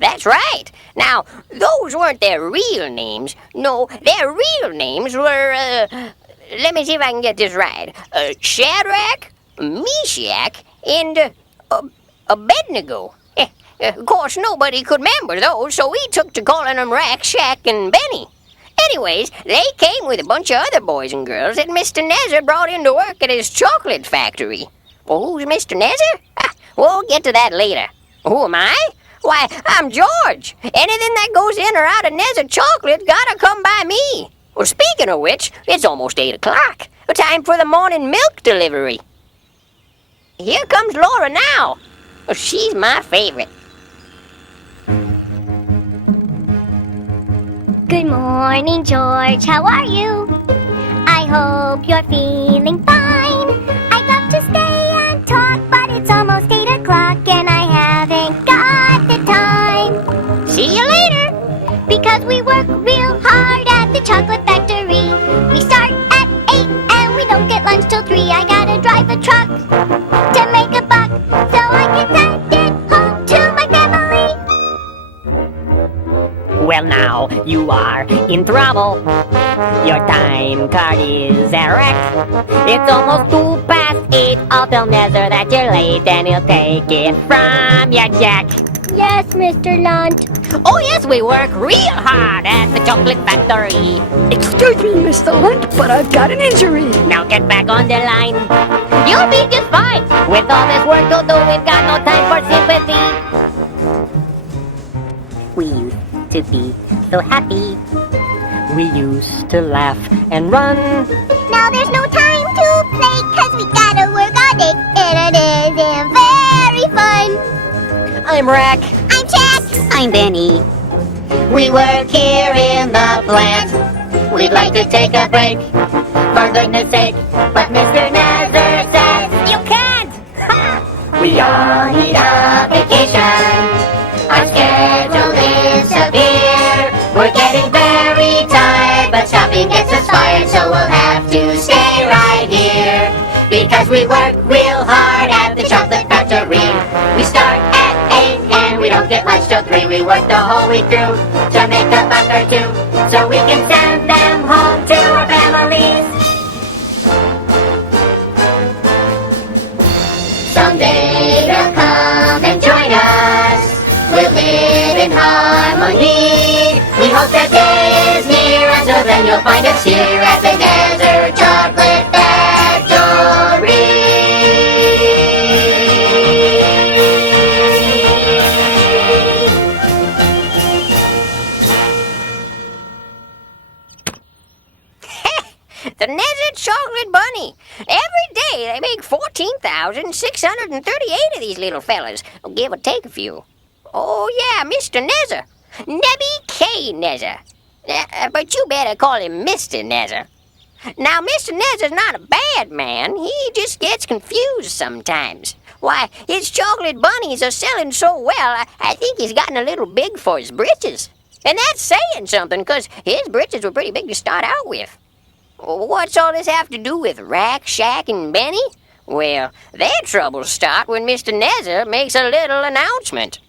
That's right. Now, those weren't their real names. No, their real names were, let me see if I can get this right. Shadrach, Meshach, and Abednego. Of course, nobody could remember those, so we took to calling them Rack, Shack, and Benny. Anyways, they came with a bunch of other boys and girls that Mr. Nezzer brought in to work at his chocolate factory. Well, who's Mr. Nezzer? We'll get to that later. Who am I? Why, I'm George. Anything that goes in or out of Nezzer chocolate gotta come by me. Well, speaking of which, it's almost 8 o'clock. Time for the morning milk delivery. Here comes Laura now. Well, she's my favorite. Good morning, George. How are you? I hope you're feeling fine. I'd love to stay and talk, but it's almost 8 o'clock and I haven't got the time. See you later. Because we work real hard at the chocolate factory. We start at 8 and we don't get lunch till 3. I gotta drive a truck to make a buck so I can send it home to my family. Well, now you are in trouble. Your time card is erect. It's almost 8:02. I'll tell Nezzer that you're late and he'll take it from your jack. Yes, Mr. Lunt. Oh yes, we work real hard at the chocolate factory. Excuse me, Mr. Lunt, but I've got an injury. Now get back on the line. You'll be just fine. With all this work to do, we've got no time for sympathy. We used to be so happy. We used to laugh and run. Now there's no time to play, cause we gotta work all day, and it isn't very fun. I'm Rack. I'm Jack. I'm Benny. We work here in the plant. We'd like to take a break, for goodness sake. But Mr. Nezzer says, you can't! We all need a vacation. Our schedule is severe. We're getting very tired, but stopping gets us fired, so we'll have to stay right here. Because we work real hard at the chocolate factory. We start at 8 and we don't get lunch till 3. We work the whole week through to make a buck or two, so we can send them home to our families. Someday they'll come and join us. We'll live in harmony. We hope that day is near. Until then you'll find us here at the Nezzer Chocolate Factory. The Nezzer Chocolate Bunny. Every day they make 14,638 of these little fellas. Give or take a few. Oh yeah, Mr. Nezzer. Nebby K. Nezzer. But you better call him Mr. Nezzer. Now, Mr. Nezzer's not a bad man. He just gets confused sometimes. Why, his chocolate bunnies are selling so well, I think he's gotten a little big for his britches. And that's saying something, because his britches were pretty big to start out with. What's all this have to do with Rack, Shack, and Benny? Well, their troubles start when Mr. Nezzer makes a little announcement.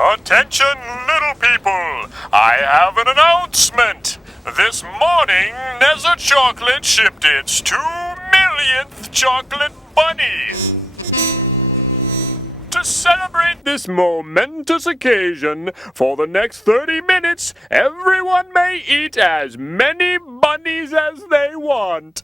Attention, little people! I have an announcement! This morning, Nezzer Chocolate shipped its 2 millionth chocolate bunny! To celebrate this momentous occasion, for the next 30 minutes, everyone may eat as many bunnies as they want.